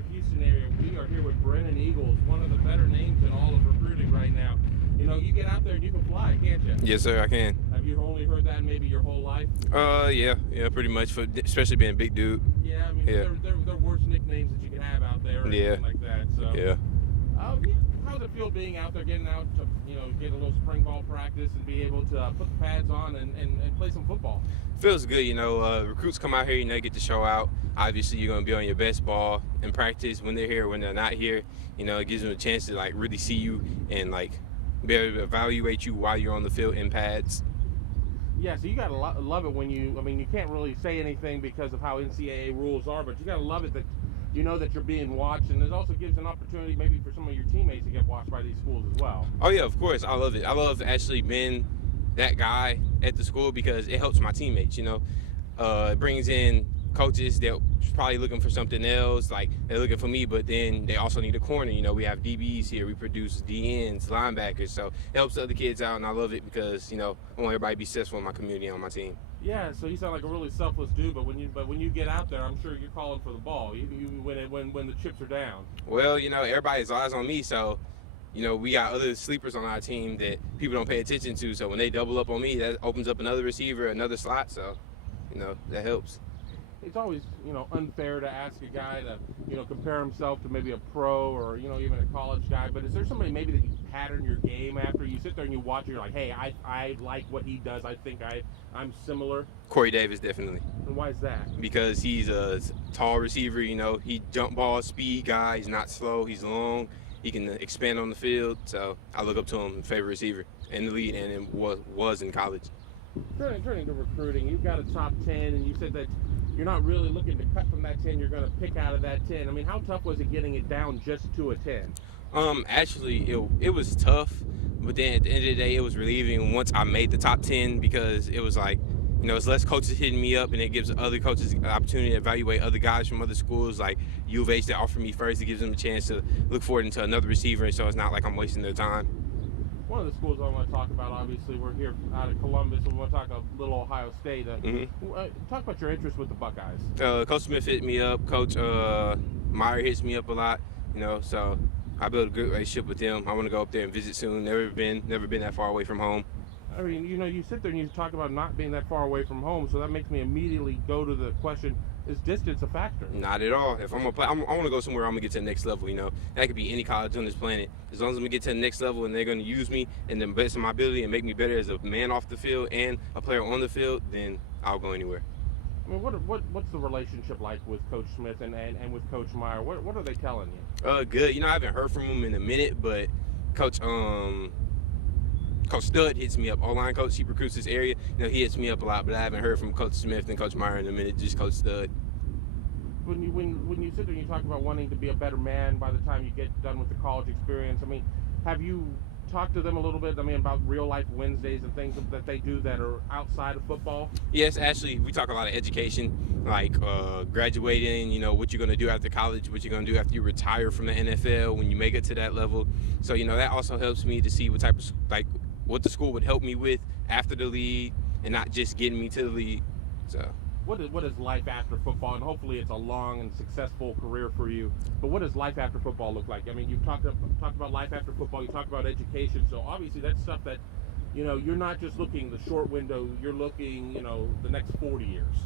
greater Houston area. We are here with Brennan Eagles, one of the better names in all of recruiting right now. You know, you get out there and you can fly, can't you? Yes, sir, I can. Have you only heard that maybe your whole life? Yeah, pretty much. Especially being a big dude. Yeah, I mean, Yeah. They're worse nicknames that you can have out there, or anything like that. So, Yeah. How does it feel being out there, getting out to, get a little spring ball practice and be able to put the pads on and play some football? Feels good, recruits come out here, they get to show out. Obviously, you're going to be on your best ball in practice when they're here, when they're not here. It gives them a chance to, really see you and, be able to evaluate you while you're on the field in pads. Yeah, so you got to love it when you can't really say anything because of how NCAA rules are, but you got to love it that you know that you're being watched, and it also gives an opportunity maybe for some of your teammates to get watched by these schools as well. Oh, yeah, of course. I love it. I love actually being that guy at the school because it helps my teammates, It brings in coaches that probably looking for something else, they're looking for me, but then they also need a corner. We have DBs here, we produce DNs, linebackers, so it helps the other kids out, and I love it because, I want everybody to be successful in my community and on my team. Yeah, so you sound like a really selfless dude, but when you get out there, I'm sure you're calling for the ball. When the chips are down. Well, everybody's eyes on me, so we got other sleepers on our team that people don't pay attention to. So when they double up on me, that opens up another receiver, another slot. So, that helps. It's always, unfair to ask a guy to, compare himself to maybe a pro or, even a college guy. But is there somebody maybe that you pattern your game after? You sit there and you watch and you're like, hey, I like what he does. I think I'm similar. Corey Davis, definitely. And why is that? Because he's a tall receiver, he jump ball, speed guy. He's not slow. He's long. He can expand on the field. So I look up to him, favorite receiver in the league, and was in college. Turning to recruiting, you've got a top 10, and you said that you're not really looking to cut from that 10. You're going to pick out of that 10. I mean, how tough was it getting it down just to a 10? Actually, it was tough, but then at the end of the day, it was relieving once I made the top 10 because it was it's less coaches hitting me up, and it gives other coaches an opportunity to evaluate other guys from other schools like U of H that offer me first. It gives them a chance to look forward into another receiver, and so it's not like I'm wasting their time. One of the schools I want to talk about, obviously, we're here out of Columbus, and we want to talk a little Ohio State. Talk about your interest with the Buckeyes. Coach Smith hit me up. Coach Meyer hits me up a lot, so I built a good relationship with them. I want to go up there and visit soon. Never been that far away from home. I mean, you sit there and you talk about not being that far away from home, so that makes me immediately go to the question, is distance a factor? Not at all. If I'm going to play, I want to go somewhere I'm going to get to the next level, That could be any college on this planet. As long as I'm going to get to the next level and they're going to use me and the best of my ability and make me better as a man off the field and a player on the field, then I'll go anywhere. I mean, what's the relationship like with Coach Smith and with Coach Meyer? What are they telling you? Good. I haven't heard from him in a minute, but Coach Stud hits me up. O-line coach, he recruits this area. He hits me up a lot, but I haven't heard from Coach Smith and Coach Meyer in a minute, just Coach Stud. When you sit there and you talk about wanting to be a better man by the time you get done with the college experience, I mean, have you talked to them a little bit, about real life Wednesdays and things that they do that are outside of football? Yes, actually, we talk a lot of education, like graduating, what you're going to do after college, what you're going to do after you retire from the NFL when you make it to that level. So, that also helps me to see what type of, what the school would help me with after the league and not just getting me to the league. So what is life after football? And hopefully it's a long and successful career for you. But what does life after football look like? I mean, you've talked about life after football. You talked about education. So obviously that's stuff that, you're not just looking the short window. You're looking, the next 40 years.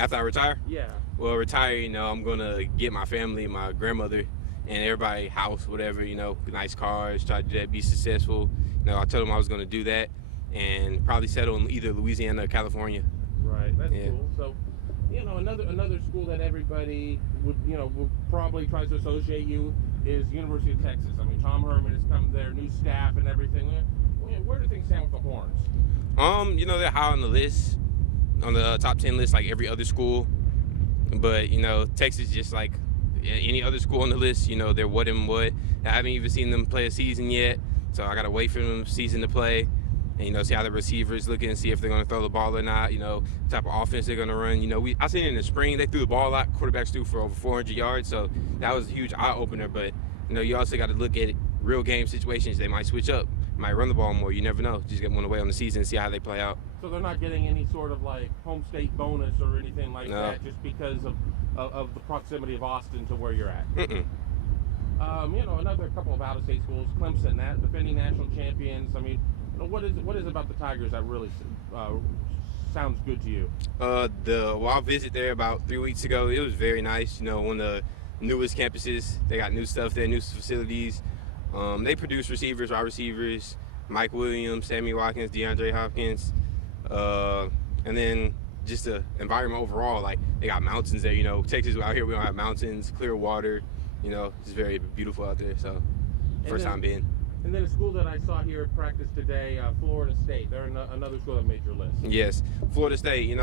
After I retire? Yeah. Well, retire, I'm going to get my family, my grandmother, and everybody house, whatever, nice cars, try to do that, be successful. I told them I was going to do that and probably settle in either Louisiana or California. Right, that's cool. So, another school that everybody would probably tries to associate you is University of Texas. I mean, Tom Herman has come there, new staff and everything. Where do things stand with the Horns? They're high on the list, on the top 10 list like every other school. But, Texas just like any other school on the list, they're what and what. I haven't even seen them play a season yet, so I got to wait for them season to play and, see how the receivers looking and see if they're going to throw the ball or not, the type of offense they're going to run. I seen it in the spring. They threw the ball a lot. Quarterbacks threw for over 400 yards, so that was a huge eye-opener. But, you also got to look at real game situations. They might switch up, might run the ball more. You never know. Just get one away on the season and see how they play out. So they're not getting any sort of, home state bonus or anything like that just because of of the proximity of Austin to where you're at. Mm-mm. Another couple of out-of-state schools, Clemson, that defending national champions. I mean, what is it about the Tigers that really sounds good to you? I visited there about 3 weeks ago. It was very nice. One of the newest campuses. They got new stuff there, new facilities. They produce receivers, wide receivers, Mike Williams, Sammy Watkins, DeAndre Hopkins, and then just the environment overall. Like, they got mountains there. Texas out here we don't have mountains, clear water. It's very beautiful out there. So first time being. And then a school that I saw here at practice today, Florida State. They're another school that made your list. Yes, Florida State.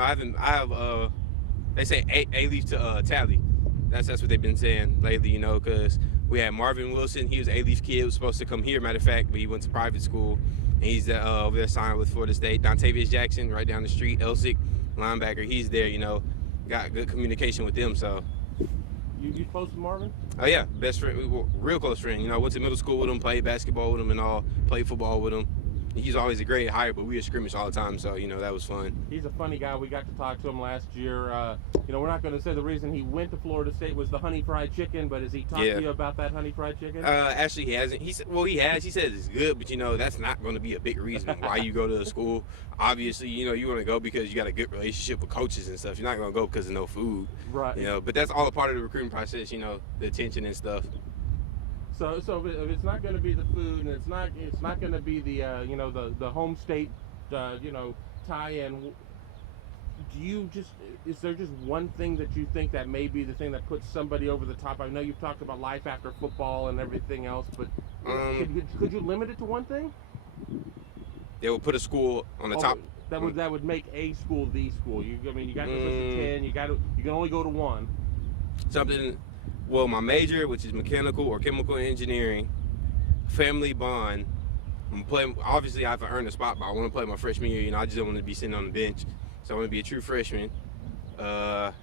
They say A leaf to tally. That's what they've been saying lately. Because we had Marvin Wilson. He was an A-Leaf kid. Was supposed to come here, matter of fact, but he went to private school. And he's over there signed with Florida State. Dontavius Jackson, right down the street. Elsick, linebacker. He's there. Got good communication with them. So. You close to Marvin? Oh yeah, best friend, real close friend. Went to middle school with him, played basketball with him and all, played football with him. He's always a great hire, but we had scrimmage all the time, so that was fun. He's a funny guy. We got to talk to him last year. We're not going to say the reason he went to Florida State was the honey fried chicken, but has he talked to you about that honey fried chicken? Actually, he hasn't. He has. He says it's good, but that's not going to be a big reason why you go to the school. Obviously, you want to go because you got a good relationship with coaches and stuff. You're not going to go because of no food, right? But that's all a part of the recruiting process. The attention and stuff. So if it's not going to be the food, and it's not going to be the the home state tie-in, is there just one thing that you think that may be the thing that puts somebody over the top? I know you've talked about life after football and everything else, but could you limit it to one thing? They would put a school on the top. That would make a school the school. You got this list of 10. You can only go to one. Something. Well, my major, which is mechanical or chemical engineering, family bond. Obviously, I have to earn a spot, but I want to play my freshman year. I just don't want to be sitting on the bench. So I want to be a true freshman. And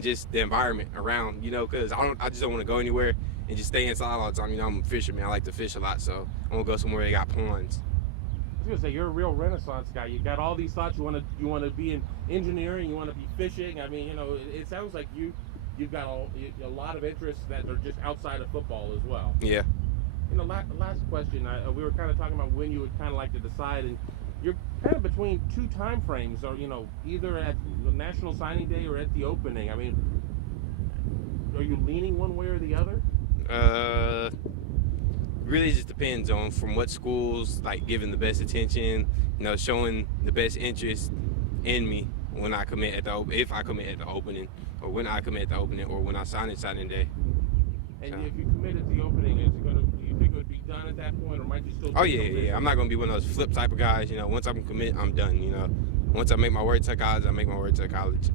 just the environment around, because I just don't want to go anywhere and just stay inside all the time. I'm a fisherman. I like to fish a lot, so I want to go somewhere they got ponds. I was gonna say, you're a real Renaissance guy. You got all these thoughts. You want to be in engineering. You want to be fishing. I mean, it sounds like you've got a lot of interests that are just outside of football as well. Yeah. Last question. We were kind of talking about when you would kind of like to decide, and you're kind of between two time frames, or either at the National Signing Day or at the opening. I mean, are you leaning one way or the other? Really just depends on from what schools, like, giving the best attention, showing the best interest in me when I commit if I commit at the opening, or when I commit at the opening, or when I sign day. And if you commit at the opening, do you think it would be done at that point, or might you still? Oh yeah. I'm not gonna be one of those flip type of guys. Once I'm commit, I'm done. Once I make my word to college, I make my word to college.